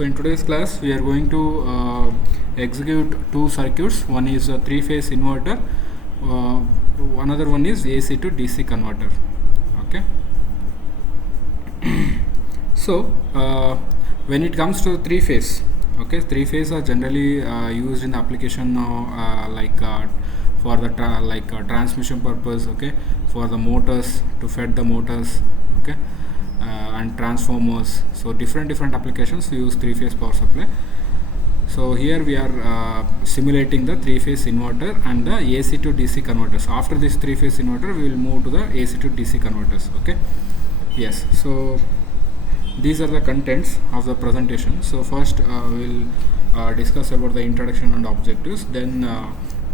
So in today's class we are going to execute two circuits. One is a three-phase inverter, another one is AC to DC converter. Okay. So when it comes to three-phase, okay, three-phase are generally used in the application for the transmission purpose, okay, for the motors, to feed the motors, okay, and transformers. So different applications use three-phase power supply. So here we are simulating the three-phase inverter and the AC to DC converters. After this three-phase inverter, we will move to the AC to DC converters. Okay. Yes. So these are the contents of the presentation. So first we will discuss about the introduction and objectives. Then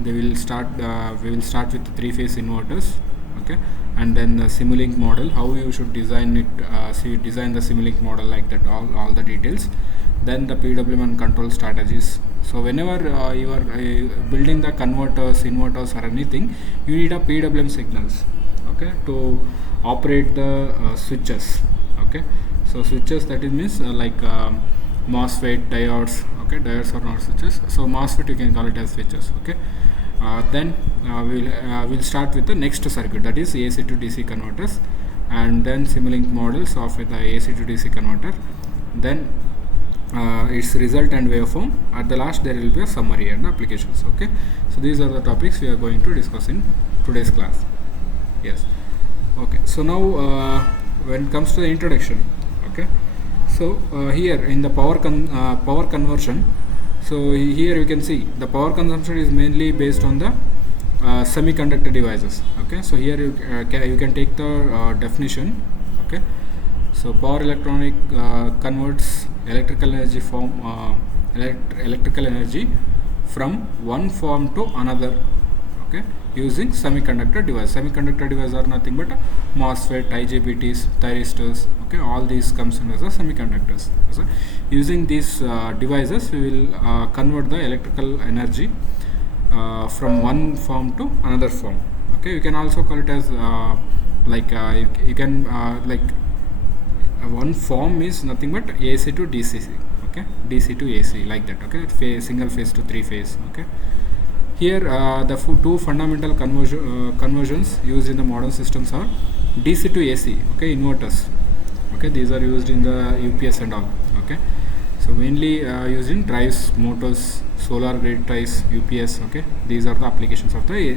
we will start with the three-phase inverters. Okay. And then the Simulink model, how you should design it. So you design the Simulink model like that, all the details. Then the PWM and control strategies. So whenever you are building the converters, inverters or anything, you need a PWM signals, okay, to operate the switches. Okay. So switches, that is means MOSFET, diodes. Okay, diodes are not switches. So MOSFET you can call it as switches. Okay. Then we'll start with the next circuit, that is AC to DC converters, and then Simulink models of the AC to DC converter. Then its result and waveform. At the last there will be a summary and applications. Okay. So these are the topics we are going to discuss in today's class. Yes. Okay. So now when it comes to the introduction, okay, so here in the power conversion, so here you can see the power consumption is mainly based on the semiconductor devices. Okay. So here you can take the definition. Okay. So power electronic converts electrical energy from one form to another, okay, using semiconductor device. Semiconductor devices are nothing but MOSFET, IGBTs, thyristors. Okay, all these comes under the semiconductors. So using these devices, we will convert the electrical energy from one form to another form. Okay, you can also call it as you can one form is nothing but AC to DC. Okay, DC to AC, like that. Okay, single phase to three phase. Okay, here the two fundamental conversions used in the modern systems are DC to AC. Okay, inverters. Okay, these are used in the UPS and all. Okay, so mainly used in drives, motors, solar grid ties, UPS. Okay, these are the applications of the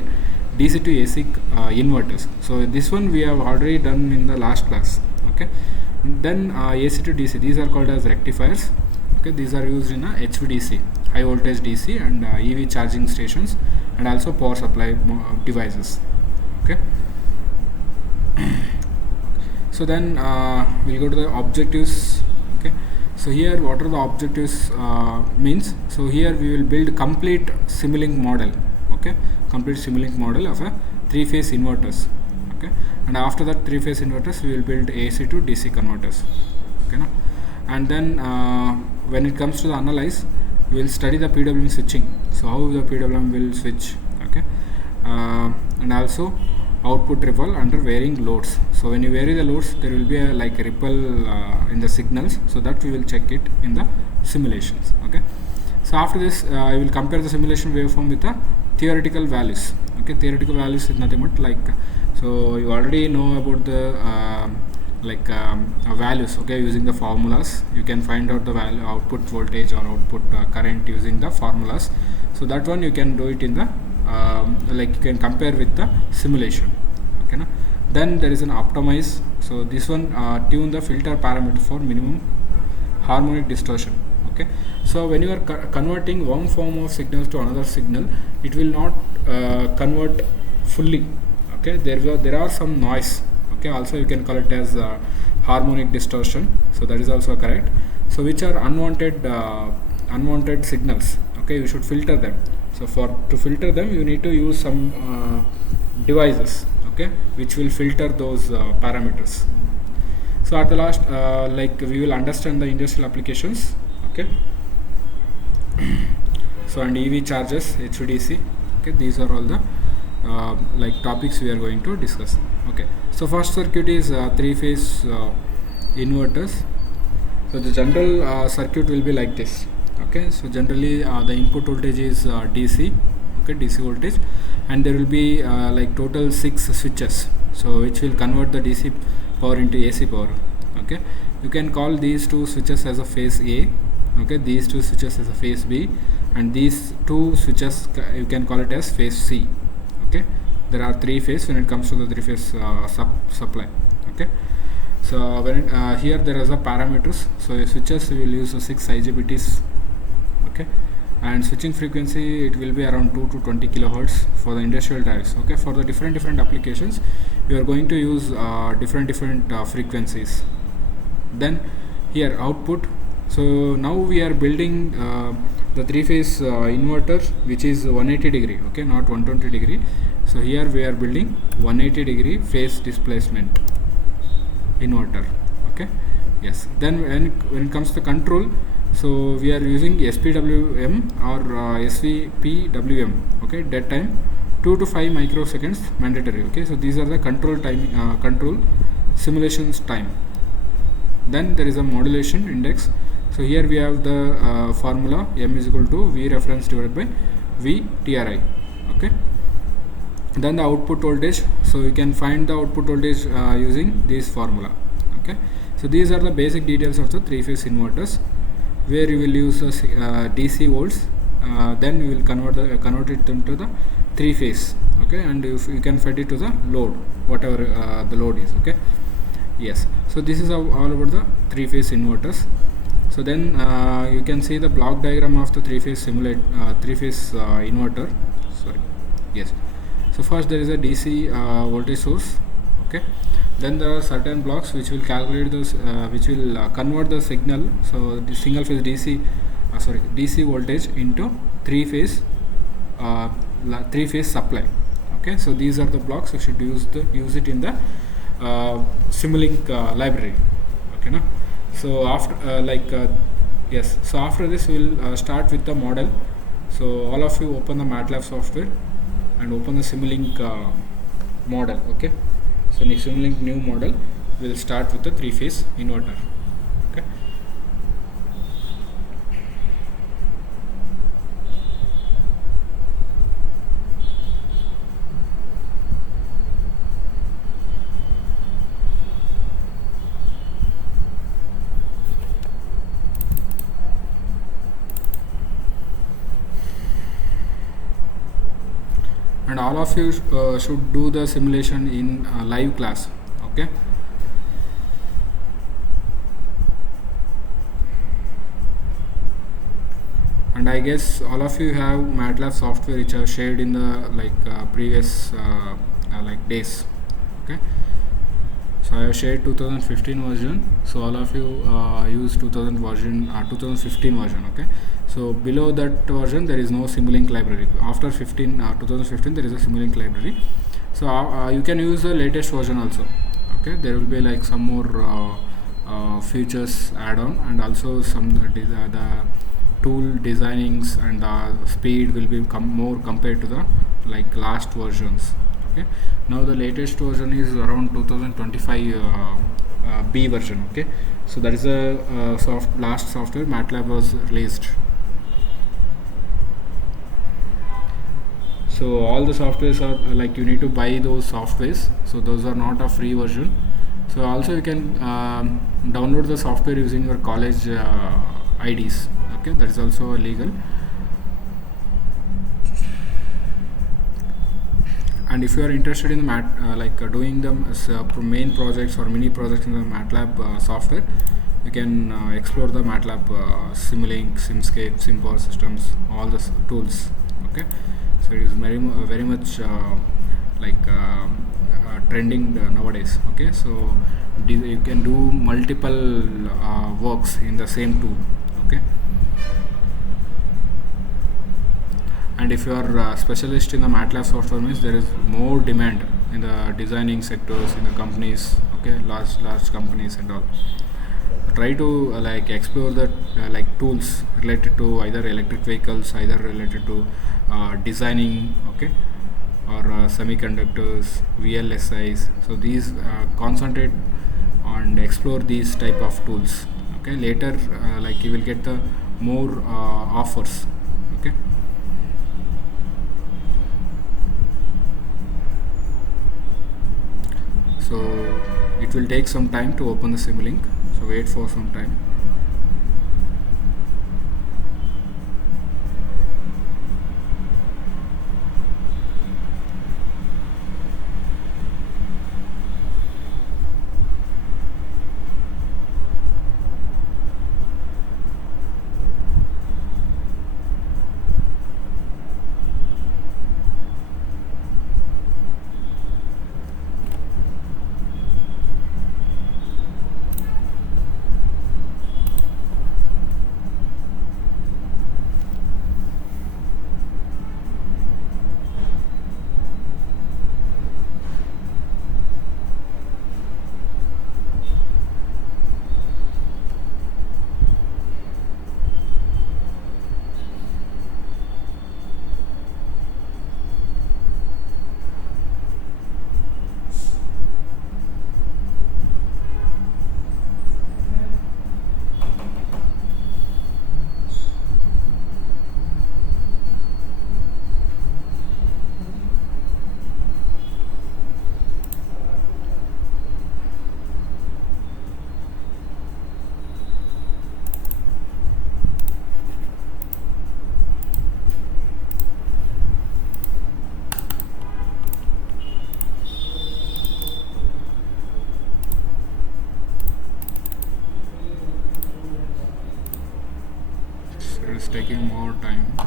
DC to AC inverters. So this one we have already done in the last class. Okay. Then AC to DC, these are called as rectifiers. Okay, these are used in HVDC, high voltage DC, and EV charging stations, and also power supply devices. Okay. So then we'll go to the objectives. Okay. So here what are the objectives means? So here we will build complete Simulink model. Okay, complete Simulink model of a three-phase inverters. Okay, and after that three-phase inverters we will build AC to DC converters. Okay, no? And then when it comes to the analyze, we will study the PWM switching. So how the PWM will switch. Okay, and also output ripple under varying loads. So when you vary the loads, there will be a ripple in the signals. So that we will check it in the simulations. Okay, so after this I will compare the simulation waveform with the theoretical values. Okay, theoretical values is nothing but so you already know about the values. Okay, using the formulas you can find out the value, output voltage or output current using the formulas. So that one you can do it in the you can compare with the simulation. Okay, no? Then there is an optimize. So this one tune the filter parameter for minimum harmonic distortion. Okay, so when you are converting one form of signals to another signal, it will not convert fully. Okay, there are some noise. Okay, also you can call it as harmonic distortion. So that is also correct. So which are unwanted signals. Okay, you should filter them. So to filter them, you need to use some devices. Okay, which will filter those parameters. So at the last, we will understand the industrial applications. Okay. So and EV charges, HVDC. Okay, these are all the topics we are going to discuss. Okay, so first circuit is three-phase inverters. So the general circuit will be like this. Okay, so generally the input voltage is DC, okay, DC voltage, and there will be like total 6 switches, so which will convert the DC power into AC power. Okay, you can call these two switches as a phase A, okay, these two switches as a phase B, and these two switches you can call it as phase C. Okay, there are 3 phase when it comes to the 3 phase supply. Okay, so when here there is a parameters, so switches we will use 6 IGBTs. Okay, and switching frequency it will be around 2 to 20 kilohertz for the industrial drives. Okay, for the different applications we are going to use different frequencies. Then here output, so now we are building the 3 phase inverter which is 180 degree, okay, not 120 degree. So here we are building 180 degree phase displacement inverter. Okay, yes. Then when it comes to control, so we are using SPWM or SVPWM. Okay, dead time 2 to 5 microseconds mandatory. Okay, so these are the control time, control simulations time. Then there is a modulation index. So here we have the formula M is equal to V reference divided by V TRI. Okay, then the output voltage, so you can find the output voltage using this formula. Okay, so these are the basic details of the 3 phase inverters, where you will use DC volts, then you will convert it into the 3 phase. Okay, and you can feed it to the load, whatever the load is. Okay, yes. So this is all about the 3 phase inverters. So then you can see the block diagram of the 3 phase inverter. Sorry, yes. So first there is a DC voltage source. Okay, then there are certain blocks which will calculate those, which will convert the signal, so the single phase DC voltage into 3 phase supply. Okay, so these are the blocks you should use it in the Simulink library. Okay, no? So after yes, so after this we will start with the model. So all of you open the MATLAB software and open the Simulink model. Okay, so in the Simulink new model we will start with the 3 phase inverter. Okay, and all of you should do the simulation in live class. Okay, and I guess all of you have MATLAB software which I have shared in the previous days. Okay, so I have shared 2015 version, so all of you use 2015 version. Okay, so below that version there is no Simulink library. After 2015 there is a Simulink library, so you can use the latest version also. Okay, there will be like some more features add on, and also some the tool designings and the speed will be more compared to the last versions. Okay, now the latest version is around 2025 B version. Okay, so that is a last software MATLAB was released. So all the softwares are you need to buy those softwares, so those are not a free version. So also you can download the software using your college IDs. Okay, that is also legal. And if you are interested in doing the main projects or mini projects in the MATLAB software, you can explore the MATLAB Simulink, Simscape, SimPower Systems, all the tools. Okay, so it is very much trending nowadays. Okay, so you can do multiple works in the same tool. Okay, and if you are a specialist in the MATLAB software, means there is more demand in the designing sectors in the companies. Okay, large companies and all. Try to explore the tools related to either electric vehicles, either related to designing. Okay, or semiconductors, VLSIs. So these concentrate and explore these type of tools. Okay. Okay, later like you will get the more offers. Okay, so it will take some time to open the Simulink, so wait for some time. It's taking more time, so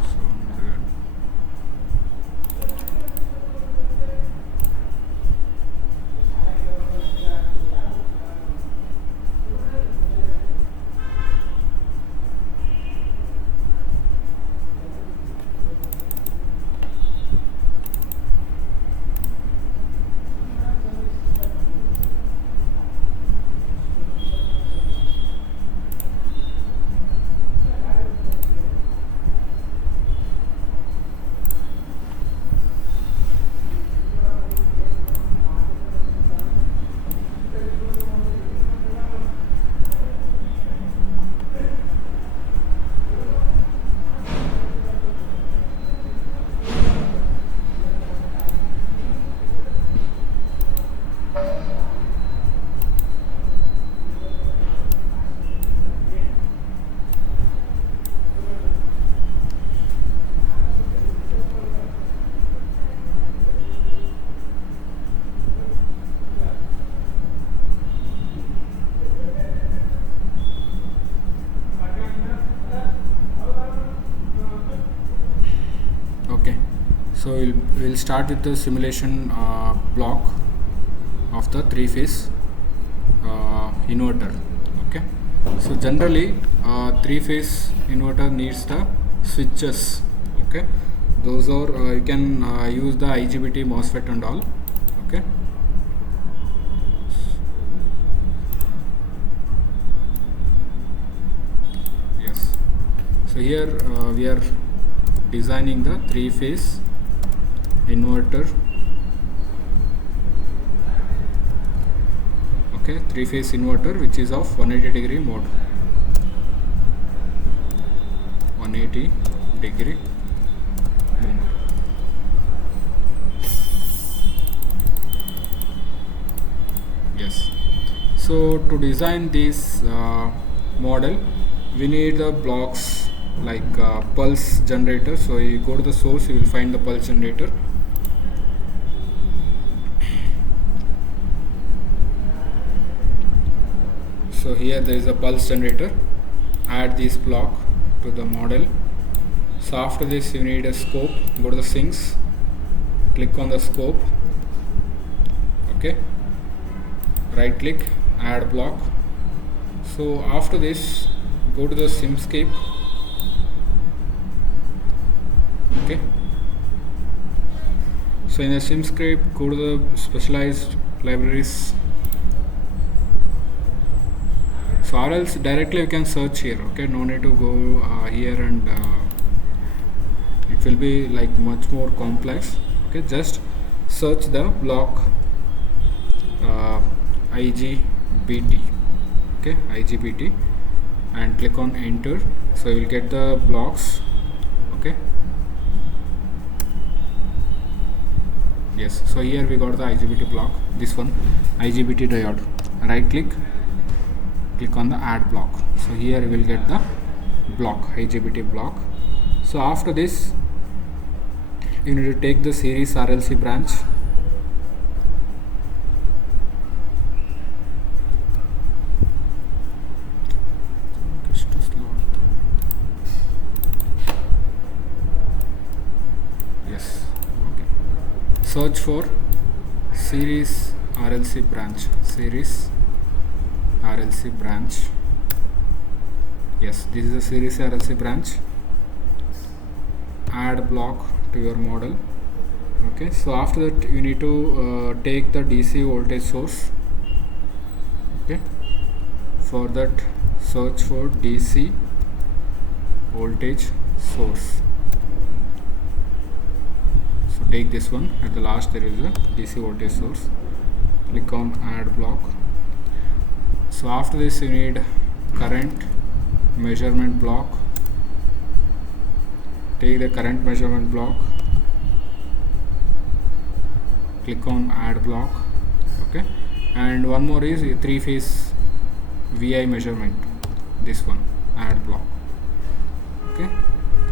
okay. So we'll start with the simulation block of the three-phase inverter. Okay, so generally three-phase inverter needs the switches. Okay, those are you can use the IGBT MOSFET and all. Okay, yes. So here we are designing the three-phase inverter. Okay, three-phase inverter which is of 180-degree mode. 180-degree mode. Yes. So to design this model, we need the blocks like pulse generator. So you go to the source, you will find the pulse generator. So here there is a pulse generator. Add this block to the model. So after this you need a scope. Go to the sinks, click on the scope. Okay, right click, add block. So after this go to the simscape. Okay, so in the simscape go to the specialized libraries. So or else directly you can search here. Okay, no need to go here and it will be like much more complex. Okay, just search the block IGBT. Okay, IGBT. and click on enter. So you will get the blocks. Okay, yes, so here we got the IGBT block, this one IGBT diode. Right click on the add block. So here we will get the block, IGBT block. So after this you need to take the series RLC branch. Yes, okay. Search for series RLC branch, series RLC branch. Yes, this is a series RLC branch. Add block to your model. Okay, so after that you need to take the DC voltage source. Okay, for that search for DC voltage source. So take this one, at the last there is a DC voltage source. Click on add block. So after this you need current measurement block. Take the current measurement block, click on add block. Okay, and one more is a 3-phase VI measurement, this one, add block. Okay,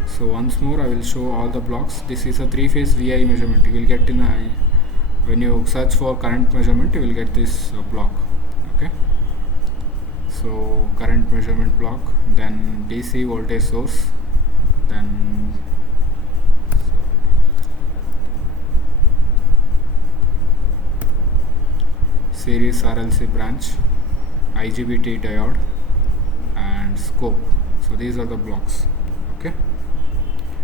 so once more I will show all the blocks. This is a 3-phase VI measurement. You will get in a, when you search for current measurement you will get this block. Okay, so current measurement block, then DC voltage source, then series RLC branch, IGBT diode, and scope. So these are the blocks. Okay,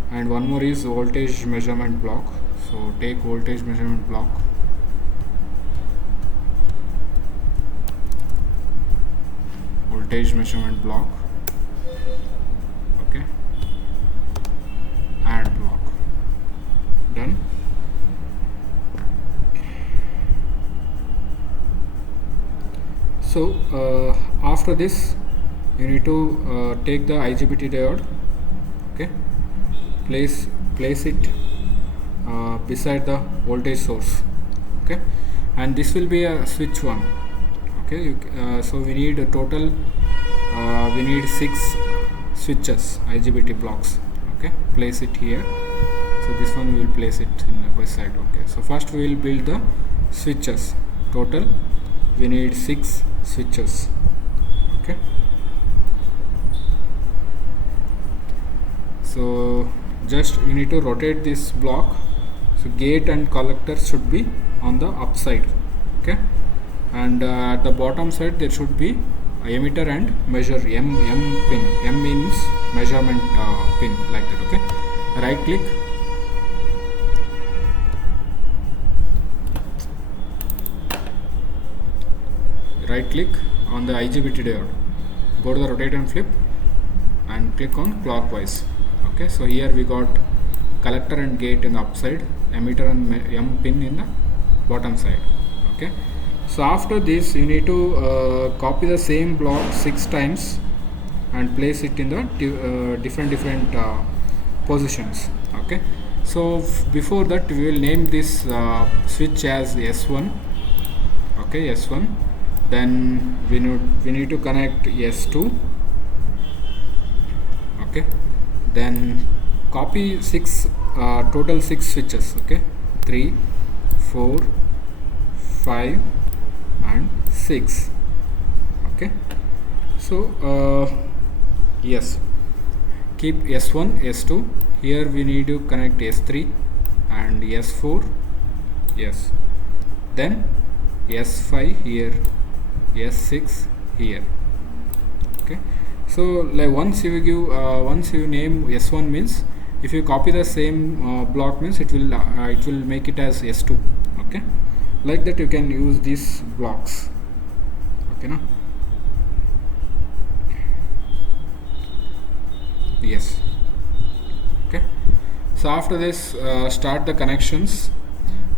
and one more is voltage measurement block. So take voltage measurement block, voltage measurement block. Okay, add block. Done. So after this you need to take the IGBT diode. Okay, place it beside the voltage source. Okay, and this will be a switch one. Okay, so we need a total we need 6 switches, IGBT blocks. Okay, place it here. So this one we will place it in the beside. Okay, so first we will build the switches. Total we need 6 switches. Okay, so just you need to rotate this block. So gate and collector should be on the upside. Okay, and at the bottom side there should be emitter and measure M pin. M means measurement pin, like that. Okay, right click, on the IGBT diode, go to the rotate and flip and click on clockwise. Okay, so here we got collector and gate in the upside, emitter and M pin in the bottom side. Okay, so after this you need to copy the same block 6 times and place it in the different positions. Okay, so before that we will name this switch as S1. Okay, S1. Then we need to connect S2. Okay, then copy 6 total 6 switches. Okay, 3, 4, 5 and 6. Okay, so yes, keep S1, S2. Here we need to connect S3 and S4. Yes, then S5 here, S6 here. Okay, so like once you give once you name S1 means, if you copy the same block means it will make it as S2. Okay, like that you can use these blocks. Okay, now yes. Okay, so after this start the connections.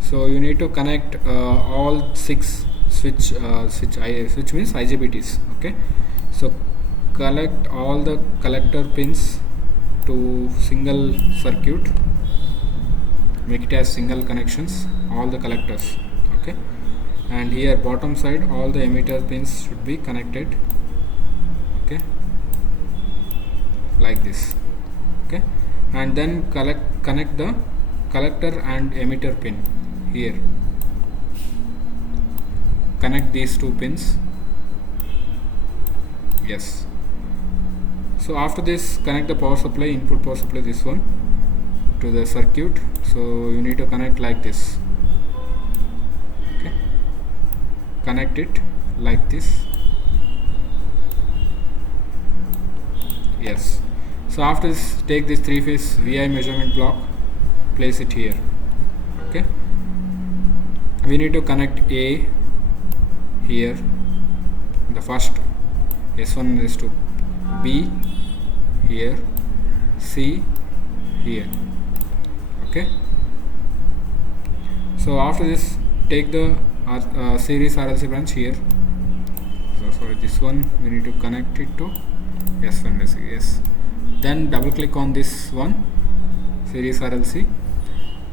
So you need to connect all 6 switch means IGBTs. Okay, so collect all the collector pins to single circuit, make it as single connections, all the collectors. Okay, and here bottom side all the emitter pins should be connected. Okay, like this. Okay, and then connect the collector and emitter pin here, connect these two pins. Yes, so after this connect the power supply, input power supply, this one, to the circuit. So you need to connect like this. Okay, connect it like this. Yes, so after this take this 3-phase VI measurement block, place it here. Okay, we need to connect A here, the first S1 and S2, B here, C here. Okay, so after this take the series RLC branch here. So sorry, this one we need to connect it to S1 SC. Yes, then double click on this one, series RLC.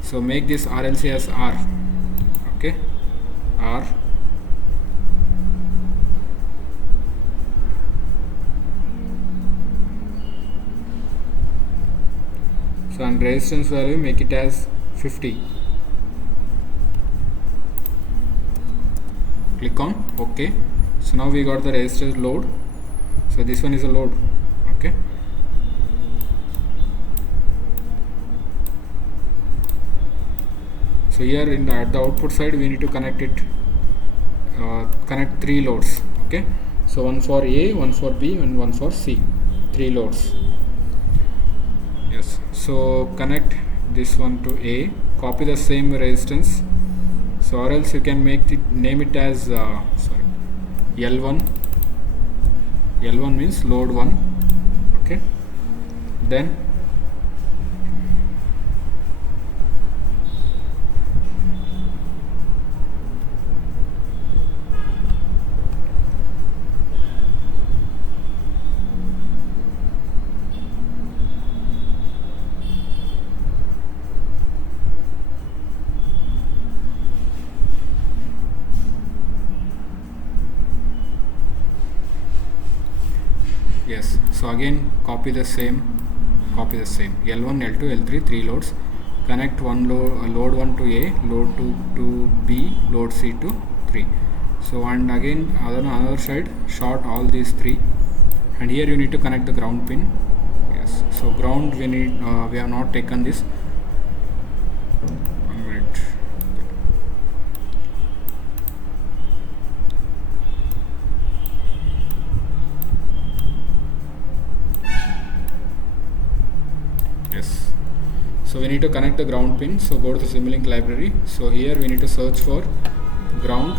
So make this RLC as R. Okay, R. So and resistance value make it as 50. Click on OK. So now we got the resistance load. So this one is a load. Okay, so here in at the output side we need to connect it, connect 3 loads. Okay, so one for A, one for B, and one for C, 3 loads. Yes, so connect this one to A, copy the same resistance. So or else you can make it, name it as L1. L1 means load 1. Okay, then yes, so again copy the same L1, L2, L3, 3 loads, connect one load 1 to A, load 2 to B, load C to 3. So and again another side short all these 3, and here you need to connect the ground pin. Yes, so ground we need, we have not taken this. 1 minute. Yes, so we need to connect the ground pin. So go to the Simulink library. So here we need to search for ground.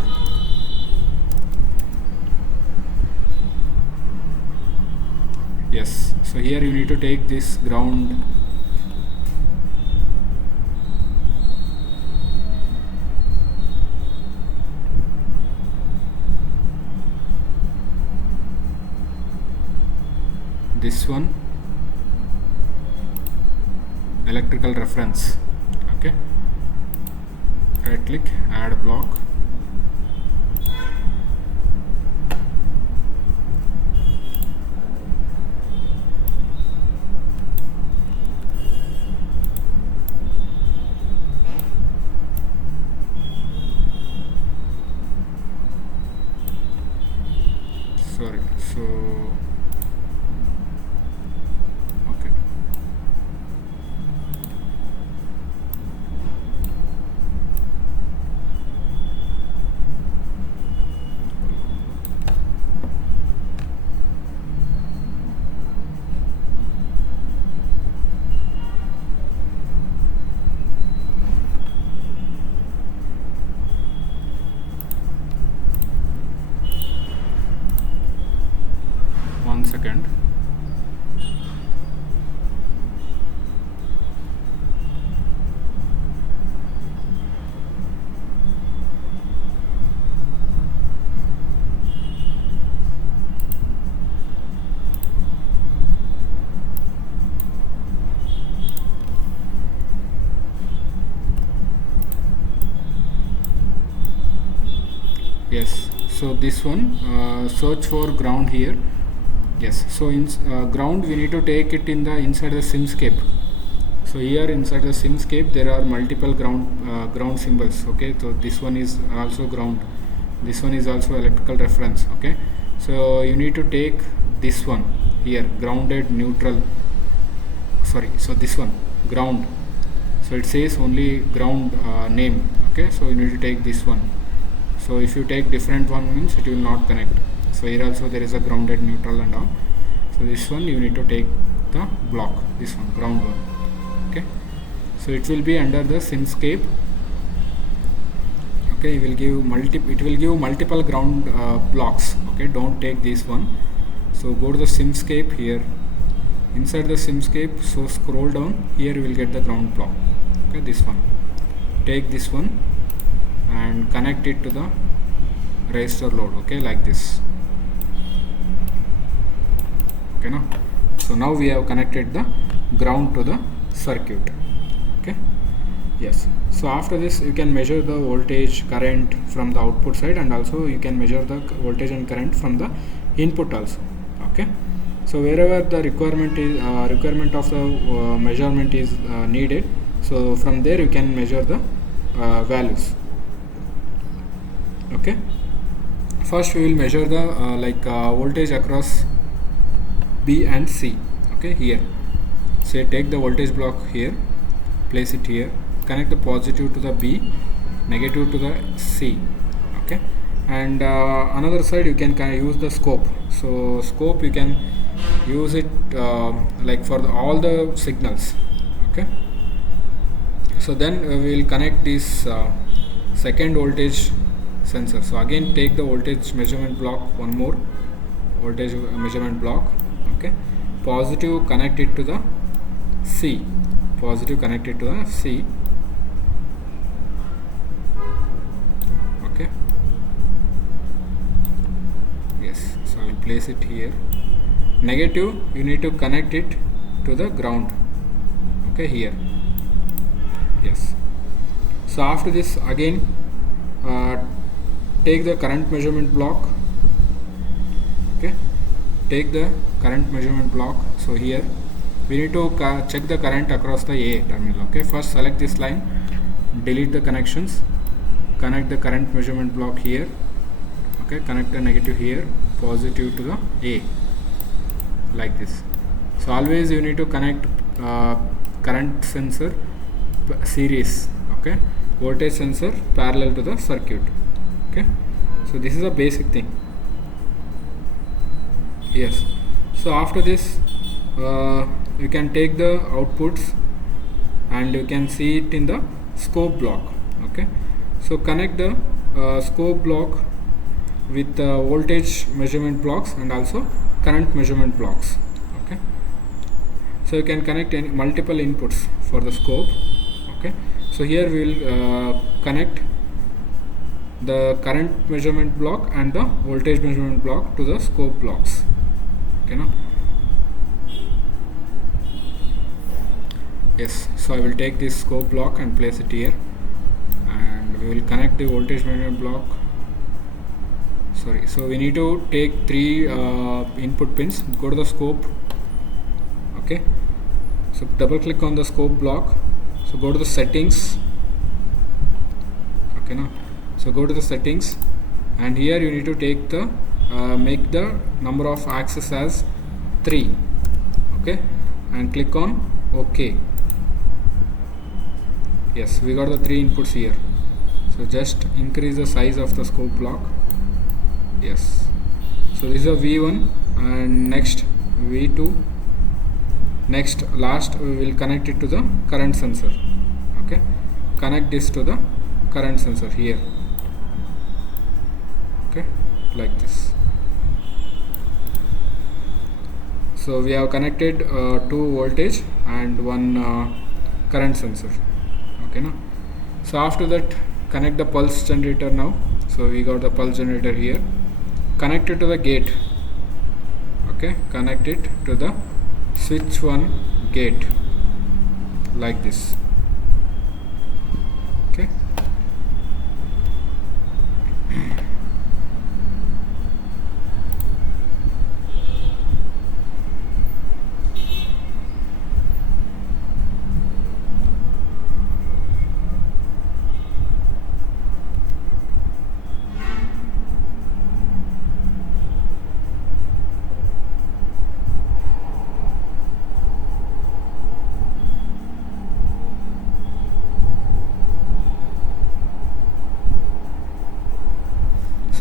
Yes, so here you need to take this ground. This one, electrical reference. Okay, right click, add block. Sorry, so okay, so this one, search for ground here. Yes, so in ground we need to take it in the inside the simscape. So here inside the simscape there are multiple ground symbols. Okay, so this one is also ground, this one is also electrical reference. Okay, so you need to take this one here, grounded, neutral, sorry, so this one ground, so it says only ground name. Okay, so you need to take this one. So if you take different one means it will not connect. So here also there is a grounded, neutral and all. So this one you need to take the block, this one, ground one. Okay, so it will be under the simscape. Okay, it will give multiple ground blocks. Okay, don't take this one. So go to the simscape here, inside the simscape, so scroll down, here you will get the ground block. Okay, this one, take this one and connect it to the resistor load. Okay, like this. Okay, now, so now we have connected the ground to the circuit. Okay, yes, so after this you can measure the voltage, current from the output side, and also you can measure the voltage and current from the input also. Okay, so wherever the requirement of the measurement is needed, so from there you can measure the values. Okay, first we will measure the voltage across B and C. Okay, here, say take the voltage block here, place it here, connect the positive to the B, negative to the C. Okay, and another side you can use the scope. So scope you can use it like for all the signals. Okay, so then we will connect this second voltage sensor. So again take the voltage measurement block, one more voltage measurement block. Okay, positive connect it to the C, positive connect it to the C. Okay, yes, so I will place it here. Negative you need to connect it to the ground. Okay, here, yes. So after this again take the current measurement block. Okay, take the current measurement block. So here we need to check the current across the A terminal. Okay, first select this line, delete the connections, connect the current measurement block here. Okay, connect the negative here, positive to the A, like this. So always you need to connect current sensor series. Okay, voltage sensor parallel to the circuit. Okay, so this is a basic thing. Yes, so after this you can take the outputs and you can see it in the scope block. Okay, so connect the scope block with voltage measurement blocks and also current measurement blocks. Okay, so you can connect multiple inputs for the scope. Okay, so here we will connect the current measurement block and the voltage measurement block to the scope blocks. Okay, now, yes, so I will take this scope block and place it here, and we will connect the voltage measurement block. Sorry, so we need to take 3 input pins. Go to the scope. Okay, so double click on the scope block, so go to the settings. Okay, now, so go to the settings, and here you need to take the make the number of axes as 3. Okay, and click on OK. Yes, we got the 3 inputs here. So just increase the size of the scope block. Yes, so this is a V1 and next V2. Next, last we will connect it to the current sensor. Okay, connect this to the current sensor here. Okay, like this. So we have connected 2 voltage and 1 current sensor. Okay, now, so after that connect the pulse generator now. So we got the pulse generator here. Connect it to the gate. Okay, connect it to the switch 1 gate, like this. Okay,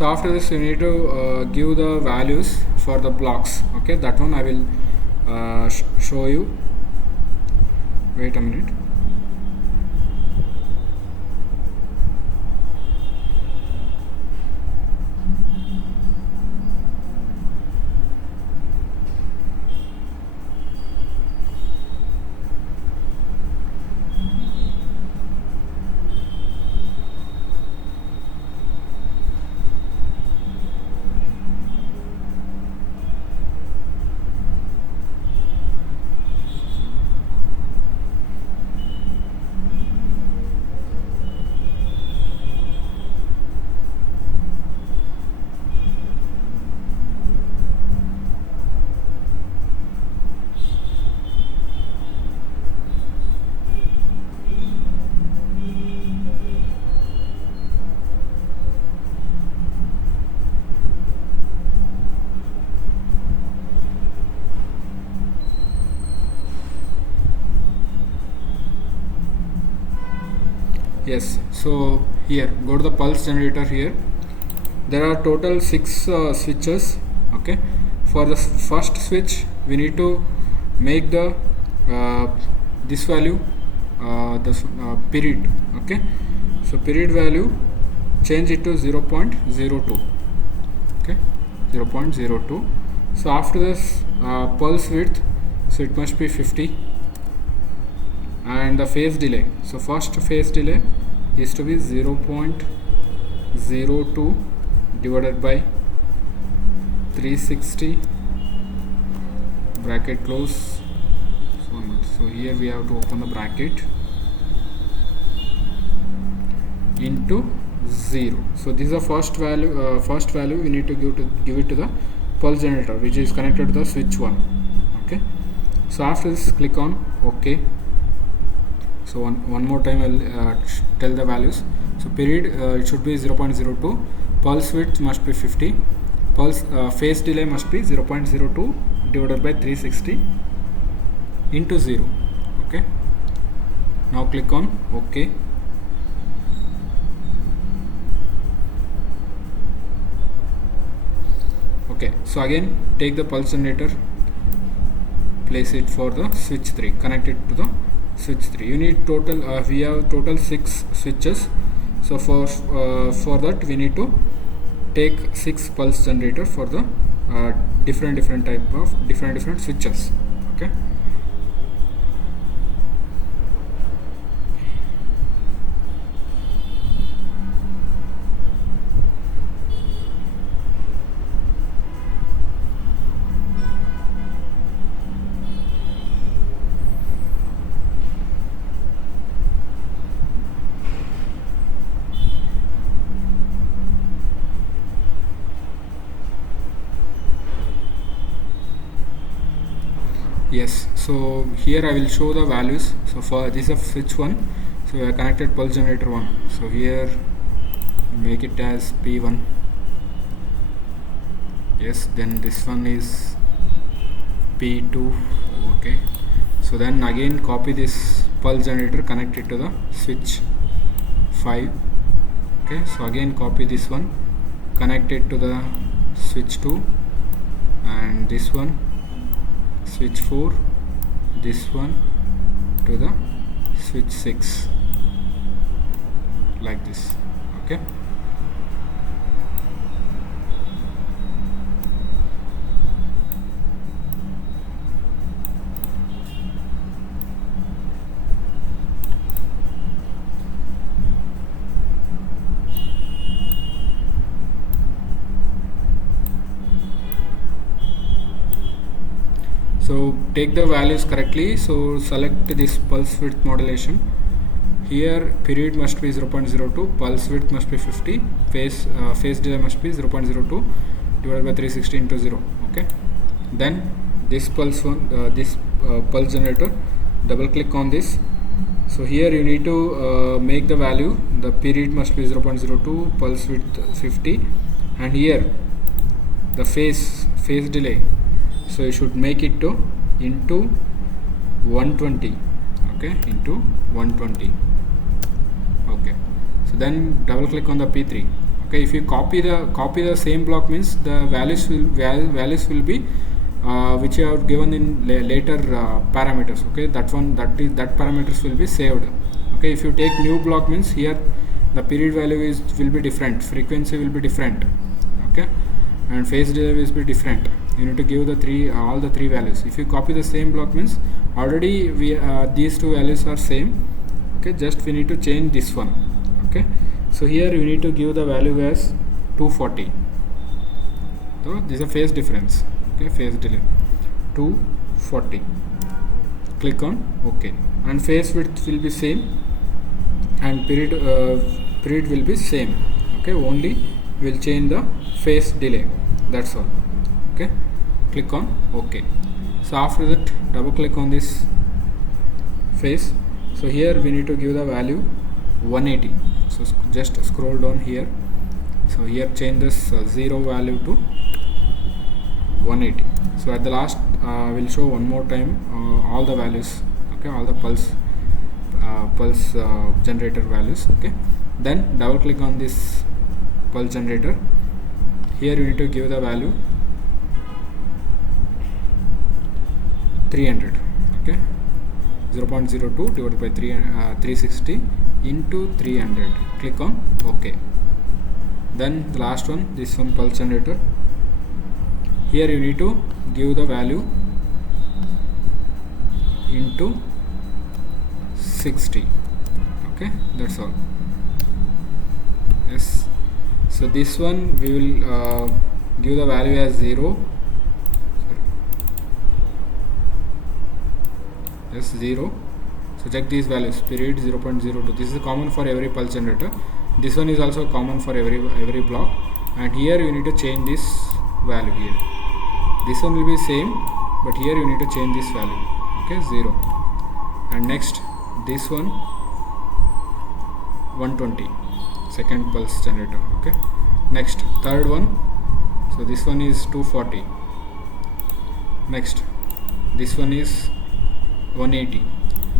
So after this you need to give the values for the blocks. Okay, that one I will show you. Wait a minute. Yes, so here go to the pulse generator. Here there are total 6 switches. Okay, for the first switch we need to make the this value the period. Okay, so period value change it to 0.02. okay, 0.02. so after this pulse width, so it must be 50, and the phase delay, so first phase delay is to be 0.02 divided by 360 bracket close. So here we have to open the bracket into 0. So this is the first value. First value we need to give it to the pulse generator, which is connected to the switch 1. Okay, so after this click on OK. So one more time I'll tell the values. So period it should be 0.02, pulse width must be 50, pulse phase delay must be 0.02 divided by 360 into 0. Okay, now click on OK. Okay, so again take the pulse generator, place it for the switch 3, connect it to the switch 3. You need total we have total 6 switches. So for that we need to take 6 pulse generator for the different type of different switches. Okay, yes, so here I will show the values. So for this is switch 1, so we are connected pulse generator 1. So here make it as P1. Yes, then this one is P2. Okay, so then again copy this pulse generator, connect it to the switch 5. Okay, so again copy this one, connect it to the switch 2, and this one switch 4, this one to the switch 6, like this. Okay, so take the values correctly. So select this pulse width modulation. Here period must be 0.02, pulse width must be 50, phase delay must be 0.02 divided by 360 into 0. Okay, then this pulse pulse generator, double click on this. So here you need to make the value, the period must be 0.02, pulse width 50, and here the phase delay, so you should make it to into 120. Okay, into 120. Okay, so then double click on the P3. Okay, if you copy the same block, means the values will be which you have given in later parameters. Okay, that parameters will be saved. Okay, if you take new block, means here the period value will be different, frequency will be different. Okay, and phase delay will be different. You need to give the all the three values. If you copy the same block, means already these two values are same. Okay, just we need to change this one. Okay, so here you need to give the value as 240. So this is a phase difference. Okay, phase delay 240. Click on OK, and phase width will be same, and period will be same. Okay, only will change the phase delay, that's all. Okay, click on OK. So after that, double click on this phase. So here we need to give the value 180. So just scroll down here. So here change this 0 value to 180. So at the last we'll show one more time all the values. Okay, all the pulse generator values. Okay, then double click on this pulse generator. Here you need to give the value 300. Okay, 0.02 divided by 360 into 300. Click on OK. Then the last one, this one, pulse generator. Here you need to give the value into 60. Okay, that's all. Yes, so this one we will give the value as 0. Yes, 0. So check these values. Period 0.02. This is common for every pulse generator. This one is also common for every block. And here you need to change this value here. This one will be same, but here you need to change this value. Okay, 0. And next, this one 120. Second pulse generator. Okay. Next, third one. So this one is 240. Next, this one is 180.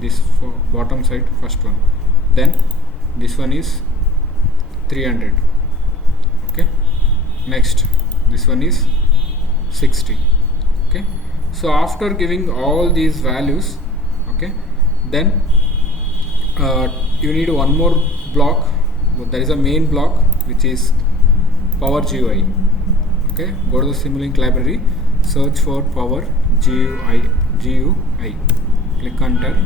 This for bottom side, first one. Then this one is 300. Okay, next this one is 60. Okay, so after giving all these values, okay, then you need one more block. There is a main block which is power GUI. Okay, go to the Simulink library, search for power GUI. Click on enter.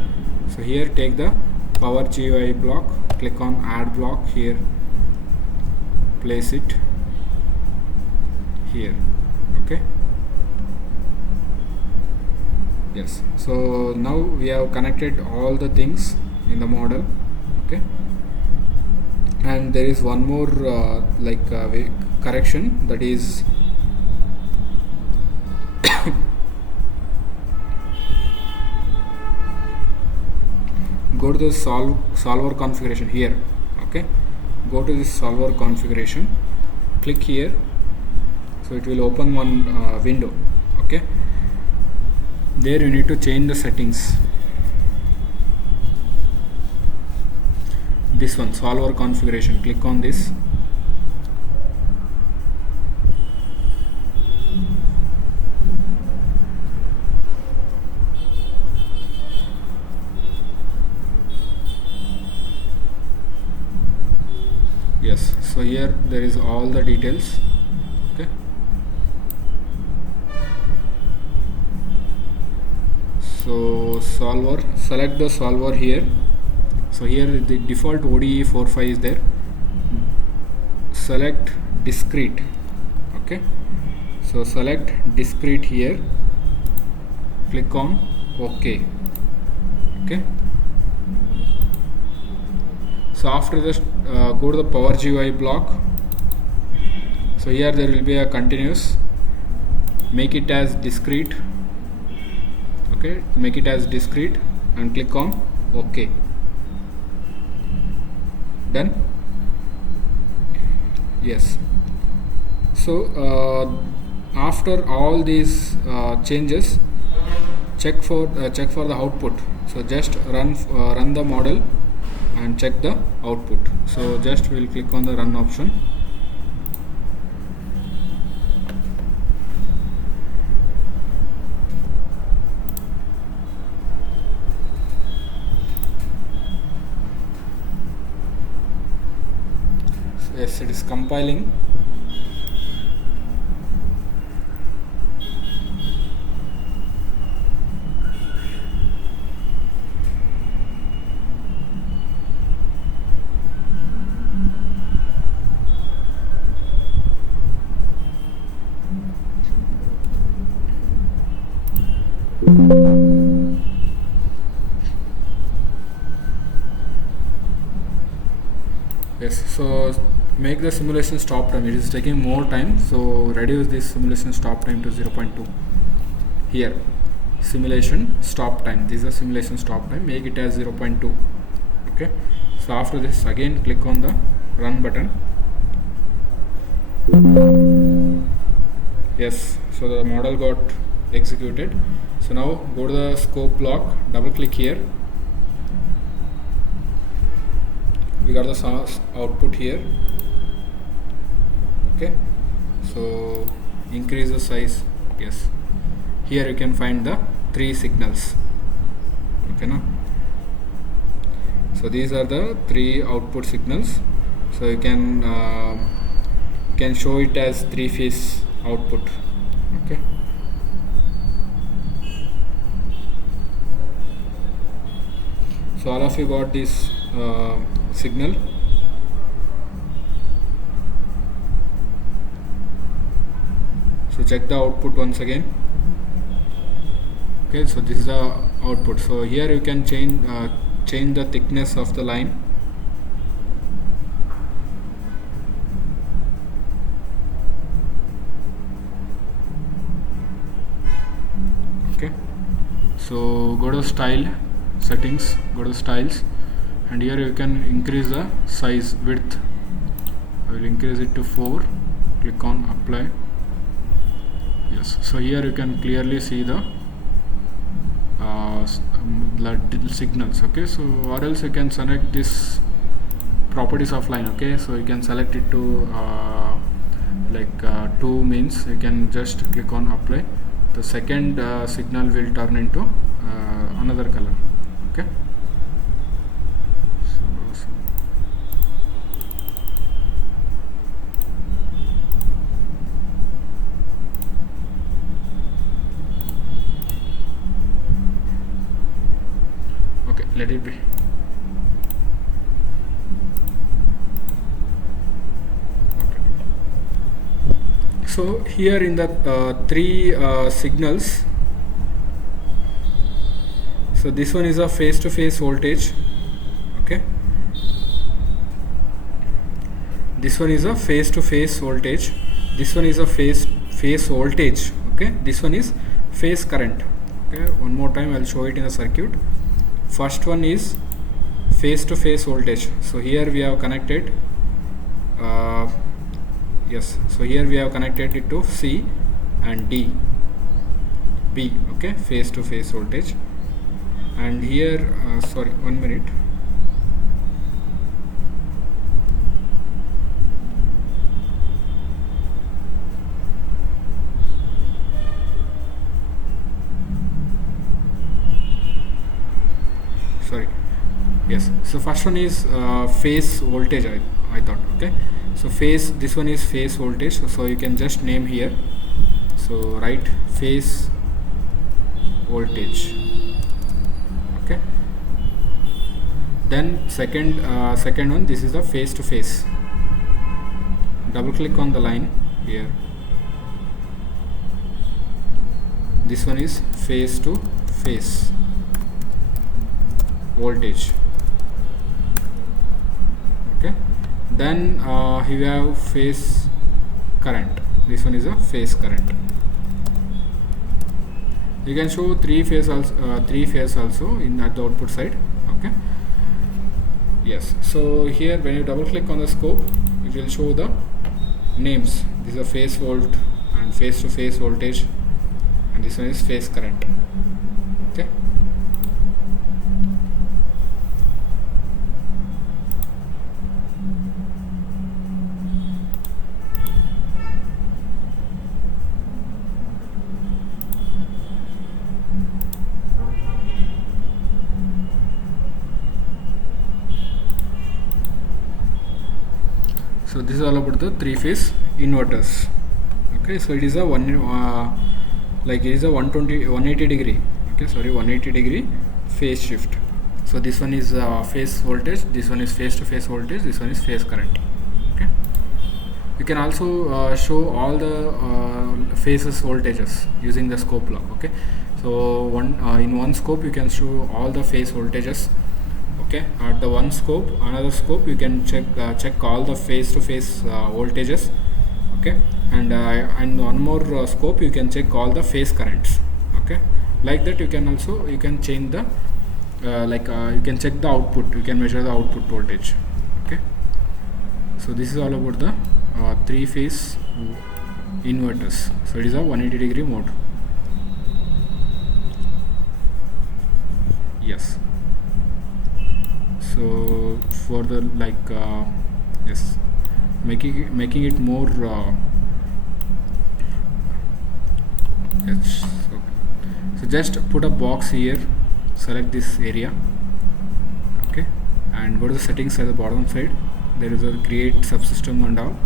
So here take the power GUI block, click on add block here, place it here. Okay, yes, so now we have connected all the things in the model. Okay, and there is one more correction, that is go to the solver configuration here. Okay, go to this solver configuration, click here. So it will open one window. Okay, there you need to change the settings. This one, solver configuration, click on this. Yes, so here there is all the details. Okay, so solver, select the solver here. So here the default ODE 45 is there. Select discrete. Okay, so select discrete here, click on OK. Okay, so after this go to the power GUI block. So here there will be a continuous, make it as discrete. Okay, make it as discrete and click on OK. Done. Yes, so after all these changes, check for the output. So just run the model and check the output. So just we'll click on the run option. Yes, it is compiling. Yes, so make the simulation stop time. It is taking more time, so reduce this simulation stop time to 0.2. Here, simulation stop time. This is the simulation stop time. Make it as 0.2. Okay. So after this, again click on the run button. Yes. So the model got executed. So now go to the scope block. Double click here. We got the source output here. Okay, so increase the size. Yes, here you can find the 3 signals. Okay, now so these are the 3 output signals. So you can show it as 3-phase output. Okay, so all of you got this signal. So check the output once again. Okay, so this is the output. So here you can change the thickness of the line. Okay, so go to style settings, go to styles, and here you can increase the size width. I will increase it to 4. Click on apply. Yes, so here you can clearly see the signals. Okay, so or else you can select this properties of line. Okay, so you can select it to 2 means you can just click on apply. The second signal will turn into another color. Okay, okay, let it be. Okay. So here in the 3 signals, so this one is a phase-to-phase voltage. Okay, this one is a phase-to-phase voltage. This one is a phase voltage. Okay, this one is phase current. Okay, one more time I'll show it in the circuit. First one is phase-to-phase voltage. So here we have connected. Yes, so here we have connected it to C and D, B. Okay, phase-to-phase voltage. And here, sorry, 1 minute. Sorry. Yes, so first one is phase voltage. I thought. Okay, so phase, this one is phase voltage. So you can just name here. So write phase voltage. Okay, then second one, this is the phase to phase. Double click on the line here. This one is phase to phase voltage. Okay, then you have phase current. This one is a phase current. You can show 3 phase also in at the output side. Okay, yes, so here when you double click on the scope, it will show the names. This is a phase volt and phase to phase voltage, and this one is phase current. Okay, so So this is all about the three-phase inverters. Okay, so it is a it is a 180 degree. Okay, sorry, 180 degree phase shift. So this one is phase voltage, this one is phase to phase voltage, this one is phase current. Okay, you can also show all the phases voltages using the scope block. Okay, so in one scope you can show all the phase voltages. Okay, at the one scope, another scope you can check all the phase to phase voltages. Okay, and one more scope you can check all the phase currents. Okay, like that you can change the you can check the output, you can measure the output voltage. Okay, so this is all about the three phase inverters. So it is a 180 degree mode. Yes, so for the yes, making it more yes. So just put a box here, select this area. Okay, and go to the settings at the bottom side. There is a create subsystem and all.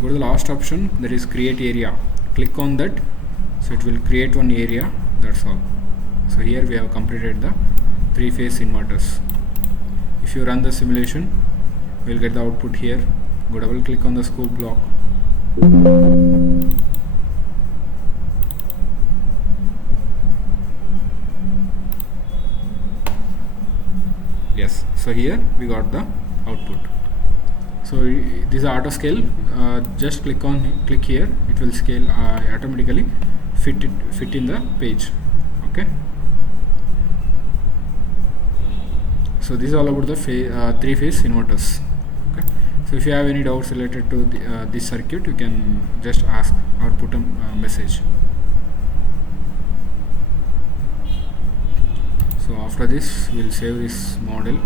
Go to the last option, there is create area, click on that, so it will create one area. That's all. So here we have completed the three phase inverters. If you run the simulation, we'll get the output here. Go double click on the scope block. Yes, so here we got the output. So this is auto scale. Just click here, it will scale automatically, fit in the page. Okay, so this is all about the three phase inverters. Okay, so if you have any doubts related to this circuit, you can just ask or put a message. So after this, we'll save this model.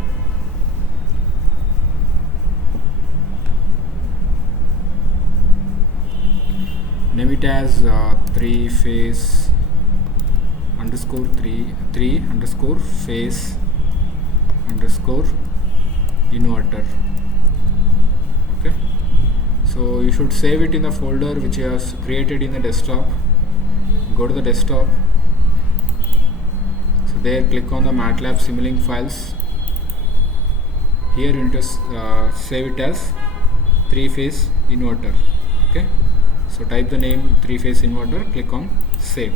Name it as three phase underscore three underscore phase underscore inverter. Okay, so you should save it in the folder which you have created in the desktop. Go to the desktop. So there, click on the MATLAB Simulink files. Here you need to save it as three phase inverter. Okay, so type the name three phase inverter, click on save.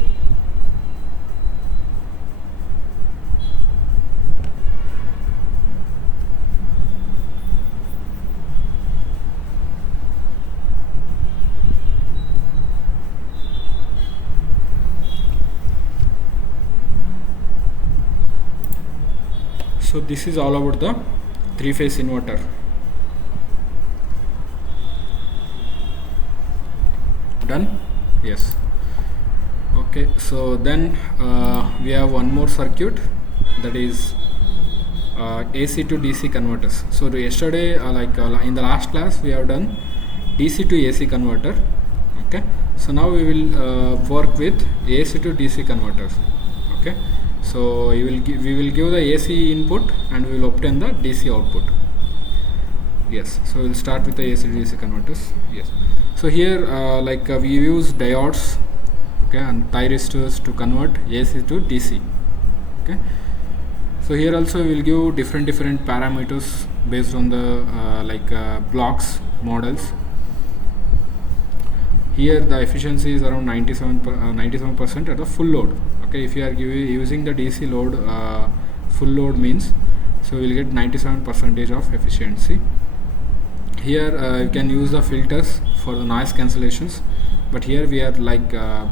So this is all about the three phase inverter. Done? Yes. Okay, so then we have one more circuit, that is AC to DC converters. So yesterday in the last class we have done DC to AC converter. Okay, so now we will work with AC to DC converters. Okay, so we will give the AC input and we will obtain the DC output. Yes, so we'll start with the AC to DC converters. Yes, so here we use diodes, okay, and thyristors to convert AC to DC. Okay, so here also we will give different parameters based on the blocks models. Here the efficiency is around 97% at the full load. Okay, if you are using the DC load, full load means, so we will get 97% of efficiency. Here you can use the filters for the noise cancellations, but here we are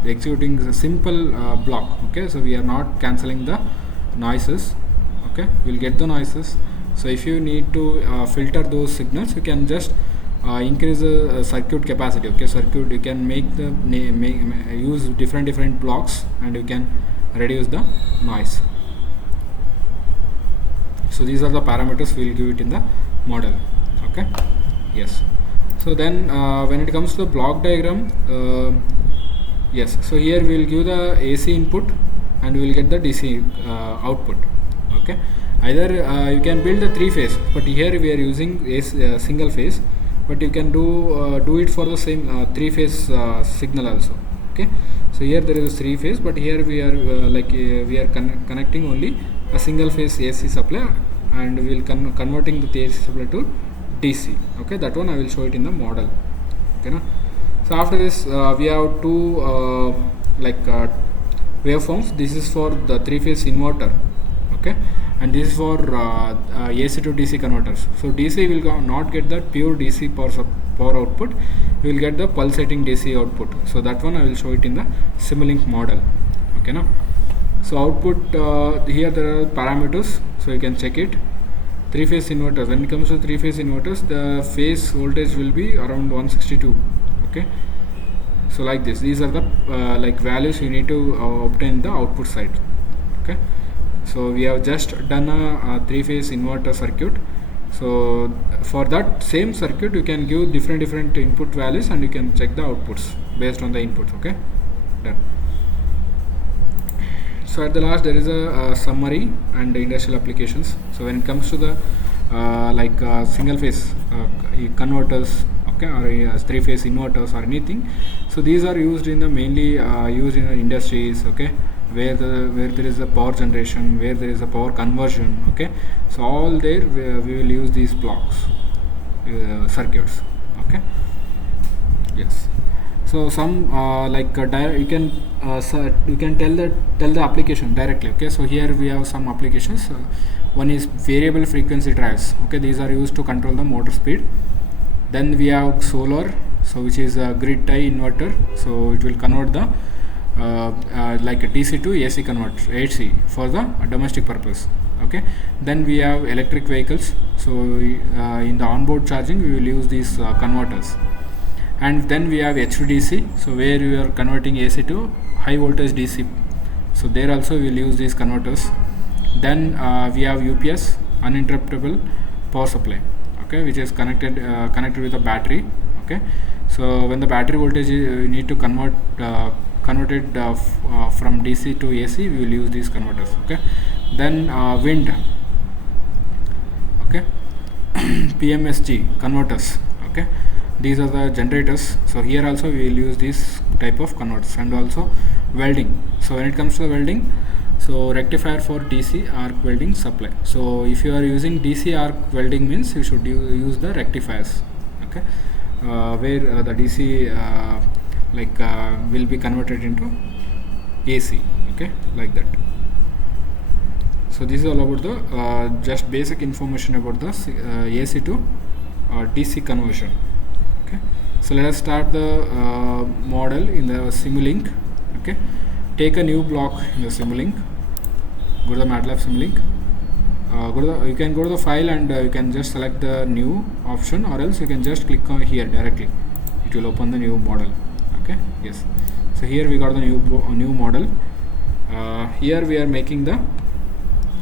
executing the simple block. Okay, so we are not cancelling the noises. Okay, we'll get the noises. So if you need to filter those signals, you can just increase the circuit capacity. Okay, circuit you can use different blocks and you can reduce the noise. So these are the parameters we will give it in the model. Okay, yes. So then when it comes to the block diagram, yes, so here we will give the AC input and we will get the DC output. Okay, either you can build the three phase, but here we are using a single phase. but you can do it for the same three phase signal also. Okay, so here there is a three phase, but here we are we are connecting only a single phase AC supply, and we will converting the AC supply to DC. Okay, that one I will show it in the model. Okay, na? So after this we have two waveforms. This is for the three phase inverter. Okay, and this is for AC to DC converters. So DC will not get the pure DC power output, you will get the pulsating DC output. So that one I will show it in the Simulink model. Okay, now so output here there are parameters, so you can check it. Three phase inverters, when it comes to three phase inverters, the phase voltage will be around 162. Okay, so like this, these are the values you need to obtain the output side. Okay, so we have just done a three phase inverter circuit. So for that same circuit you can give different input values, and you can check the outputs based on the inputs. Okay, done. So at the last there is a summary and industrial applications. So when it comes to the single phase converters, okay, or three phase inverters or anything, so these are used in the mainly used in the industries. Okay, where there is a power generation, where there is a power conversion. Okay, so all there we will use these blocks, circuits. Okay, yes. So some you can tell the application directly. Okay, so here we have some applications. One is variable frequency drives. Okay, these are used to control the motor speed. Then we have solar, so which is a grid tie inverter. So it will convert the like a DC to AC converter, AC, for the domestic purpose. Okay, then we have electric vehicles. So in the onboard charging we will use these converters. And then we have HVDC, so where we are converting AC to high voltage DC. So there also we will use these converters. Then we have UPS, uninterruptible power supply. Okay, which is connected with a battery. Okay, so when the battery voltage you need to convert it from DC to AC, we will use these converters. Okay, then wind. Okay, PMSG converters. Okay, these are the generators. So here also we will use this type of converters. And also welding. So when it comes to the welding, so rectifier for DC arc welding supply. So if you are using DC arc welding, means you should use the rectifiers. Okay, where the DC will be converted into AC. Okay, like that. So this is all about the just basic information about the AC to DC conversion. Okay, so let us start the model in the Simulink. Okay, take a new block in the Simulink. Go to the MATLAB Simulink. You can go to the file, and you can just select the new option, or else you can just click on here directly. It will open the new model. Okay, yes. So here we got the new model. Here we are making the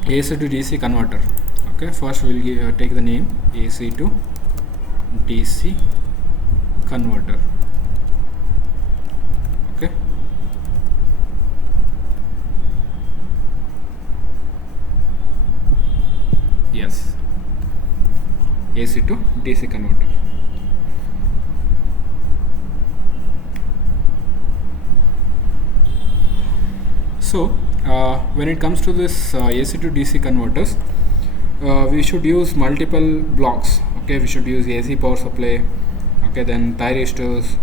AC to DC converter. Okay, first we will take the name AC to DC converter. Okay, yes, AC to DC converter. So when it comes to this AC to DC converters, we should use multiple blocks. Okay, we should use AC power supply. Okay, then thyristors,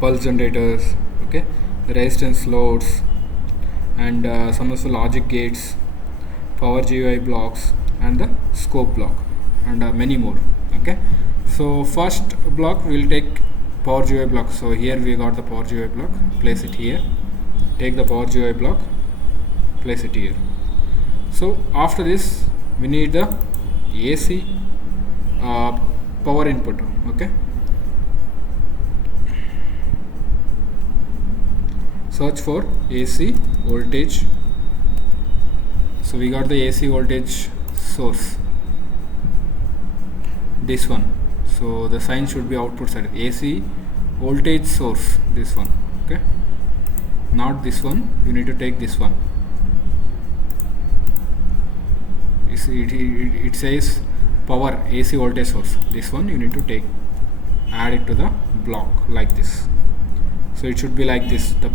pulse generators. Okay, resistance loads, and some of the logic gates, power GUI blocks, and the scope block, and many more. Okay, so first block we will take power GUI block. So here we got the power GUI block, place it here. Take the power GUI block, place it here. So after this we need the AC power input. Okay, search for AC voltage. So we got the AC voltage source, this one. So the sign should be output side, AC voltage source, this one. Okay, not this one, you need to take this one. It says power AC voltage source, this one you need to take, add it to the block like this. So it should be like this, the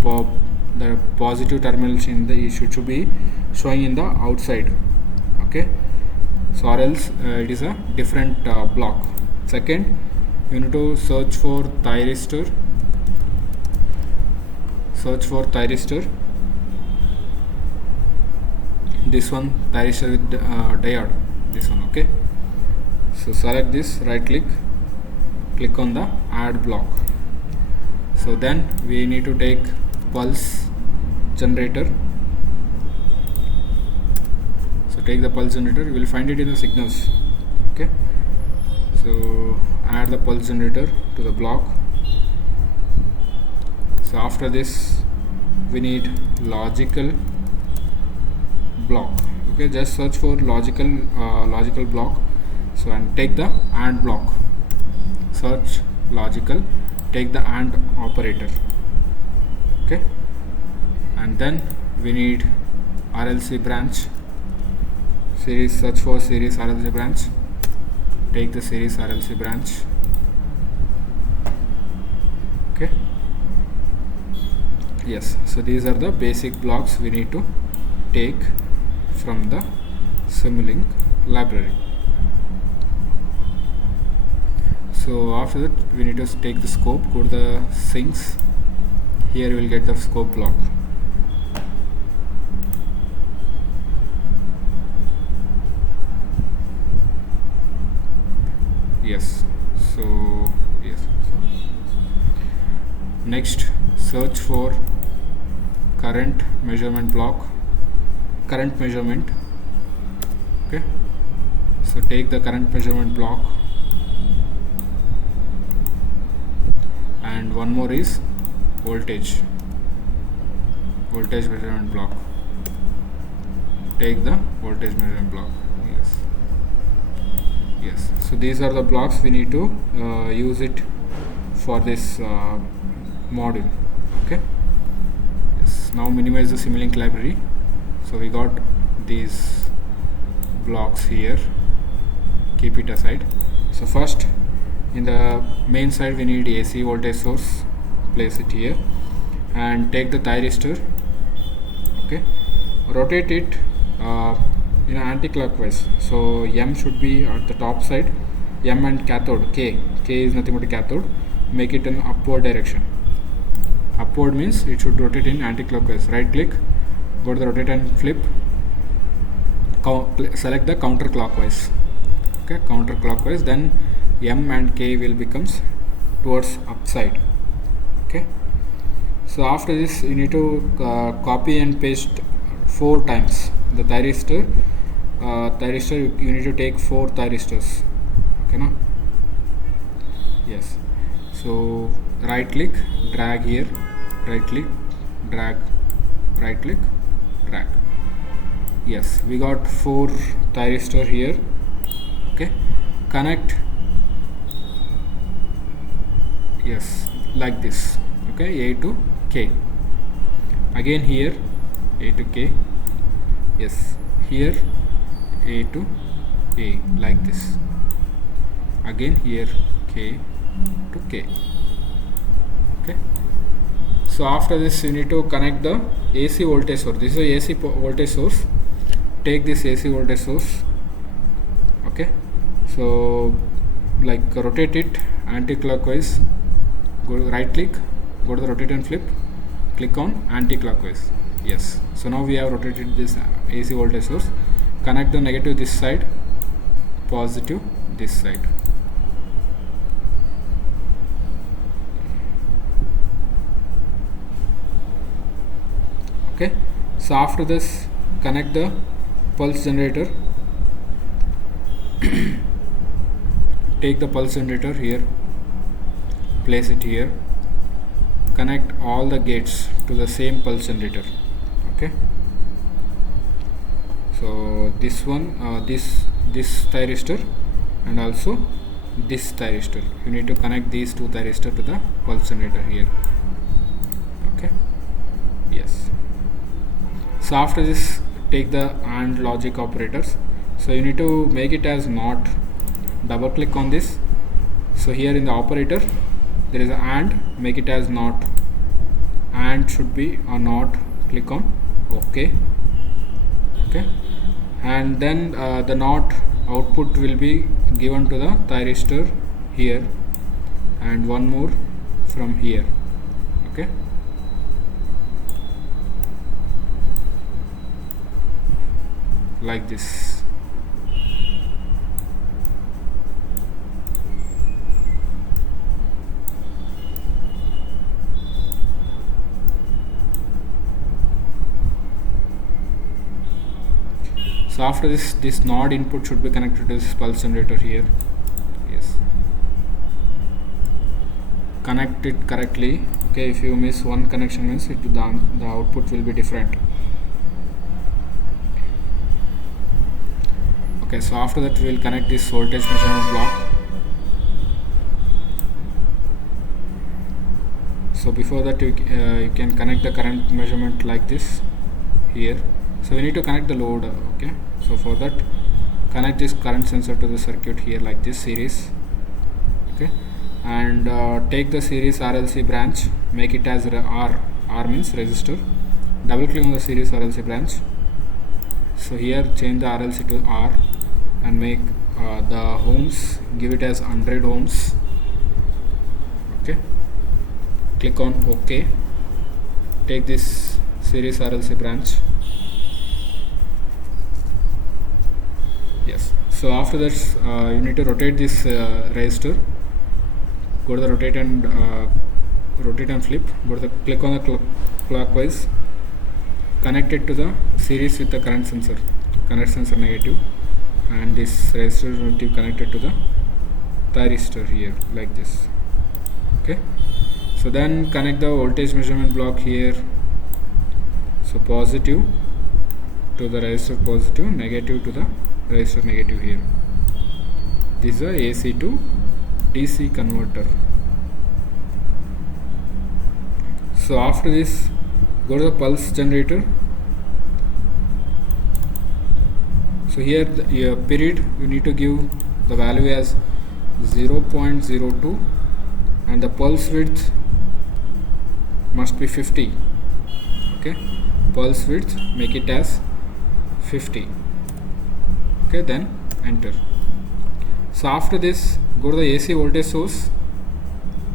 positive terminals in the should be showing in the outside, okay. So or else it is a different block. Second, you need to search for thyristor, this one, thyristor with diode, this one, okay. So select this, right click on the add block. So then we need to take pulse generator. So take the pulse generator, you will find it in the signals, okay. So add the pulse generator to the block. So after this we need logical block, okay. Just search for logical block. So and take the AND block, search logical, take the AND operator, okay. And then we need RLC branch, series, search for series RLC branch, take the series RLC branch, okay. Yes, so these are the basic blocks we need to take from the Simulink library. So after that we need to take the scope, go to the sinks, here you will get the scope block. Yes, so yes, next search for current measurement block, current measurement, okay. So take the current measurement block, and one more is voltage measurement block, take the voltage measurement block. Yes, so these are the blocks we need to use it for this module, okay. Yes, now minimize the Simulink library. So we got these blocks here, keep it aside. So first in the main side we need AC voltage source, place it here, and take the thyristor, okay. Rotate it in anti-clockwise. So M should be at the top side, M and cathode, K is nothing but a cathode, make it in upward direction. Upward means it should rotate in anti-clockwise. Right click, go to the rotate and flip, select the counterclockwise, okay, counterclockwise. Then M and K will becomes towards upside, okay. So after this you need to copy and paste 4 times the thyristor. You need to take 4 thyristors, okay now. Yes, so right click, drag here, right click, drag, right click, drag. Yes, we got 4 thyristor here, okay. Connect, yes, like this, okay, A to K, again here A to K, yes, here A to A, like this, again here K to K, okay. So after this you need to connect the AC voltage source. This is a AC voltage source, take this AC voltage source, okay. So like rotate it anti-clockwise, go to right click, go to the rotate and flip, click on anti-clockwise. Yes, so now we have rotated this AC voltage source. Connect the negative this side, positive this side, okay. So after this connect the pulse generator, take the pulse generator here, place it here, connect all the gates to the same pulse generator, okay. So this one, this thyristor and also this thyristor, you need to connect these 2 thyristor to the pulse generator here, okay. Yes, so after this take the AND logic operators. So you need to make it as not, double click on this. So here in the operator there is a AND, make it as NOT. AND should be a NOT. Click on OK. Okay, and then the NOT output will be given to the thyristor here, and one more from here. Okay, like this. So after this node input should be connected to this pulse generator here. Yes, connect it correctly. Okay, if you miss one connection means the output will be different. Okay, so after that we will connect this voltage measurement block. So before that you can connect the current measurement like this here. So we need to connect the load. Okay, so for that connect this current sensor to the circuit here like this series. Okay, and take the series RLC branch, make it as R means resistor. Double click on the series RLC branch. So here change the RLC to R and make the ohms, give it as 100 ohms. Okay, click on OK. Take this series RLC branch. Yes, so after that you need to rotate this resistor. Go to the rotate and flip. Go to the click on the clockwise. Connect it to the series with the current sensor negative, and this resistor will be connected to the thyristor here like this. Okay, so then connect the voltage measurement block here. So positive to the resistor positive, negative to the resistor negative here. This is a AC to DC converter. So after this, go to the pulse generator. So here the period you need to give the value as 0.02 and the pulse width must be 50. Okay, pulse width make it as 50. Okay, then enter. So after this, go to the AC voltage source.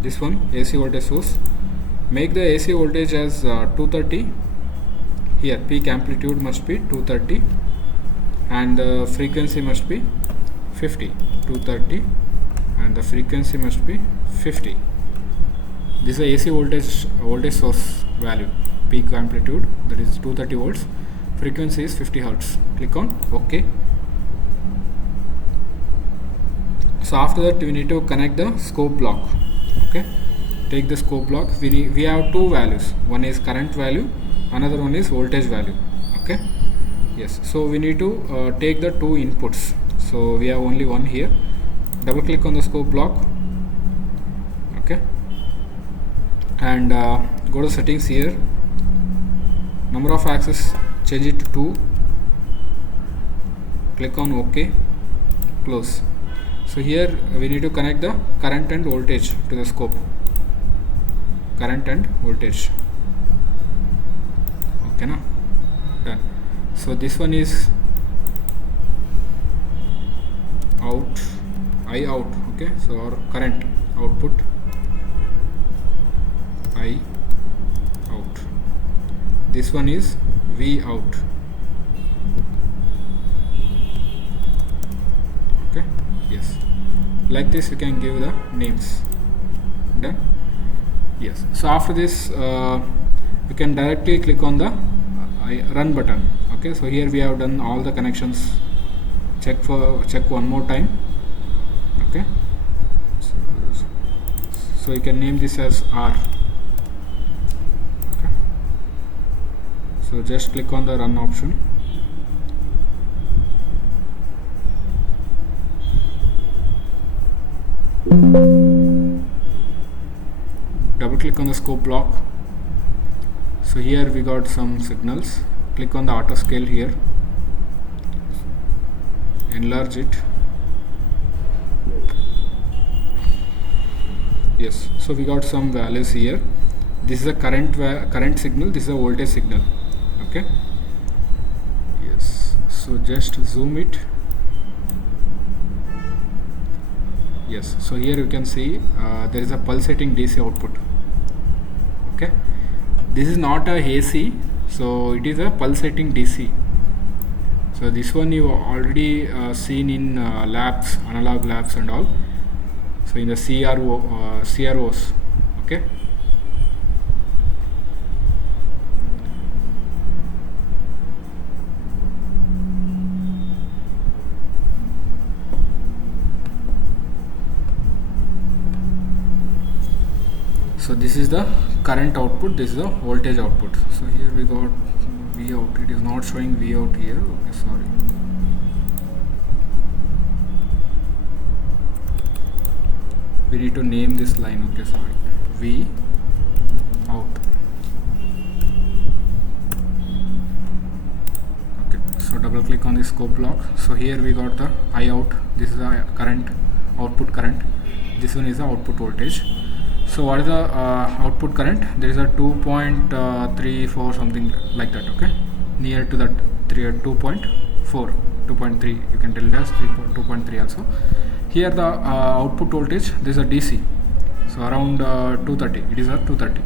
This one, AC voltage source. Make the AC voltage as 230. Here peak amplitude must be 230 and the frequency must be 50. 230 and the frequency must be 50. This is the AC voltage source value. Peak amplitude, that is 230 volts. Frequency is 50 Hertz. Click on OK. So after that we need to connect the scope block. Okay, take the scope block. We have two values. One is current value, another one is voltage value. Okay, yes, so we need to take the two inputs. So we have only one here. Double click on the scope block. Okay, and go to settings here. Number of axes, change it to 2. Click on OK. Close. So here we need to connect the current and voltage to the scope. Current and voltage. Okay, na? Done. So this one is out, I out. Okay, so our current output, I out. This one is V out. Okay, yes, like this you can give the names. Done. Yes, so after this you can directly click on the run button. Okay, so here we have done all the connections. Check one more time. Okay, so you can name this as R. Okay, so just click on the run option. Double click on the scope block. So here we got some signals. Click on the auto scale here, enlarge it. Yes, so we got some values here. This is a current signal, this is a voltage signal. Okay, yes, so just zoom it. Yes, so here you can see there is a pulsating DC output. Okay, this is not a AC, so it is a pulsating DC. So this one you already seen in labs, analog labs and all. So in the CROs. Okay, so this is the current output, this is the voltage output. So here we got V out. It is not showing V out here. Okay, sorry. We need to name this line. Okay, sorry. V out. Okay, so double click on the scope block. So here we got the I out. This is the current, output current. This one is the output voltage. So what is the output current? There is a 2.34 something like that. Okay, near to that 2.4, 2.3. You can tell it as 2.3 also. Here the output voltage, this is a DC. So around 230. It is a 230.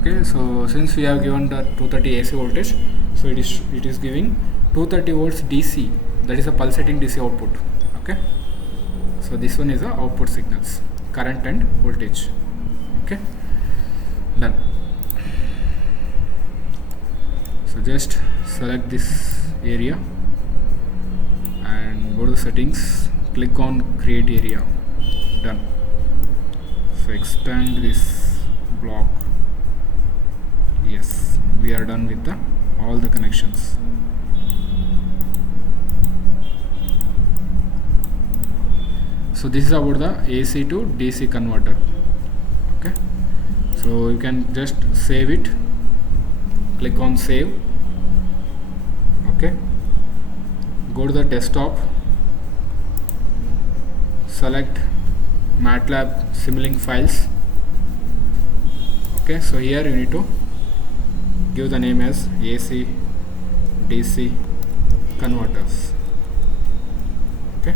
Okay, so since we have given the 230 AC voltage, so it is giving 230 volts DC. That is a pulsating DC output. Okay, so this one is the output signals, current and voltage. Okay, done. So just select this area and go to the settings, click on create area. Done. So expand this block. Yes, we are done with all the connections. So this is about the AC to DC converter. Okay, so you can just save it, click on save. Okay, go to the desktop, select MATLAB Simulink files. Okay, so here you need to give the name as AC DC converters. Okay,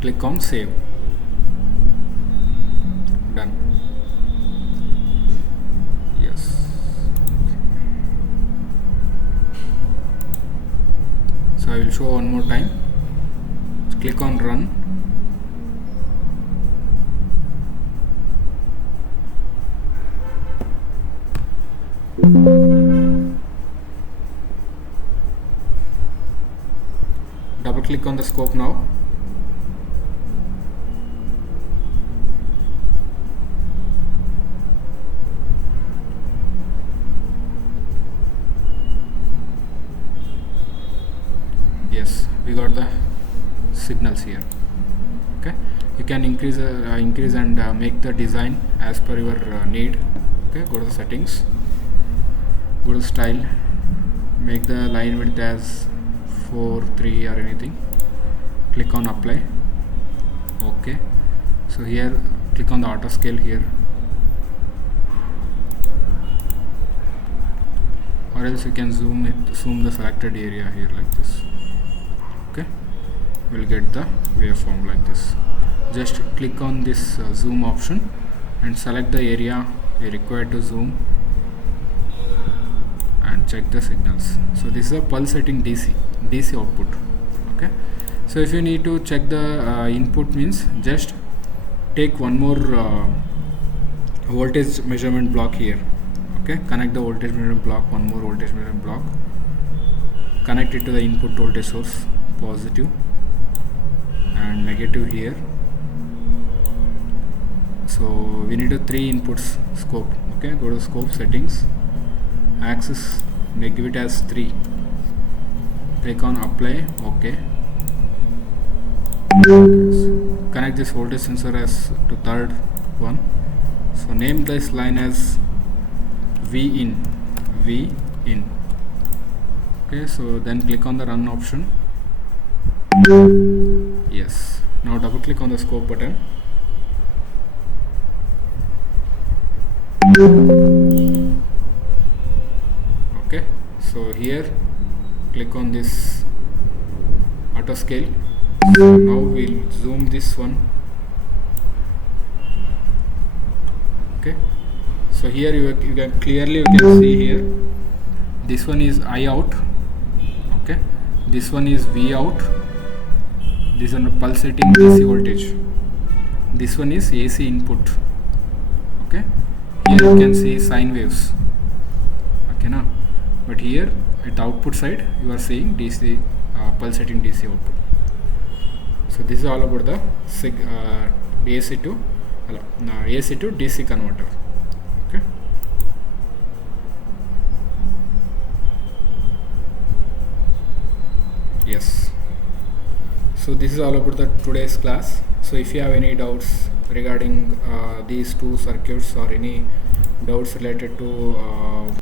click on save. Done. Yes, so I will show one more time. Click on run. Double click on the scope now. Yes, we got the signals here. Okay, you can increase and make the design as per your need. Okay, go to the settings, go to style, make the line width as 4:3 or anything, click on apply. Okay, so here click on the auto scale here, or else you can zoom the selected area here like this. Okay, we'll get the waveform like this. Just click on this zoom option and select the area you require to zoom and check the signals. So this is a pulsating DC output. Okay, so if you need to check the input, means just take one more voltage measurement block here. Okay, connect the voltage measurement block, one more voltage measurement block, connect it to the input voltage source, positive and negative here. So we need a 3 inputs scope. Okay, go to scope settings, axis, give it as 3, click on apply. Okay, connect this voltage sensor as to third one. So name this line as V in. Okay, so then click on the run option. Yes, now double click on the scope button. Okay, so here click on this auto scale. So now we'll zoom this one. Okay, so here you can clearly see here, this one is I out. Okay, this one is V out. This one pulsating DC voltage. This one is AC input. Okay, here you can see sine waves. Okay, now, but here at the output side you are seeing DC pulsating DC output. So this is all about the AC to AC to DC converter. Okay. Yes. So this is all about the today's class. So if you have any doubts regarding these two circuits or any doubts related to